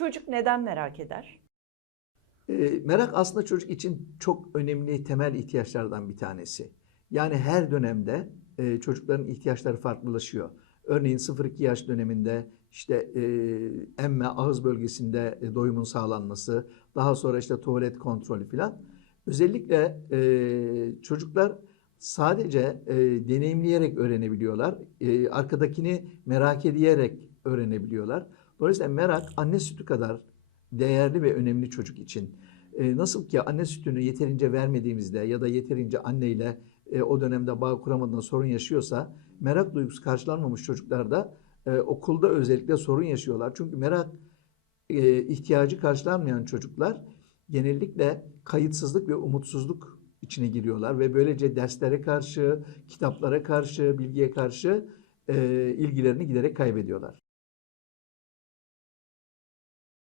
Çocuk neden merak eder? E, merak aslında çocuk için çok önemli temel ihtiyaçlardan bir tanesi. Yani her dönemde e, çocukların ihtiyaçları farklılaşıyor. Örneğin 0-2 yaş döneminde işte e, emme ağız bölgesinde e, doyumun sağlanması, daha sonra işte tuvalet kontrolü filan. Özellikle e, çocuklar sadece e, deneyimleyerek öğrenebiliyorlar. E, arkadakini merak ederek öğrenebiliyorlar. Dolayısıyla merak anne sütü kadar değerli ve önemli çocuk için. E, nasıl ki anne sütünü yeterince vermediğimizde ya da yeterince anneyle e, o dönemde bağ kuramadığında sorun yaşıyorsa merak duygusu karşılanmamış çocuklarda e, okulda özellikle sorun yaşıyorlar. Çünkü merak e, ihtiyacı karşılanmayan çocuklar genellikle kayıtsızlık ve umutsuzluk içine giriyorlar ve böylece derslere karşı, kitaplara karşı, bilgiye karşı e, ilgilerini giderek kaybediyorlar.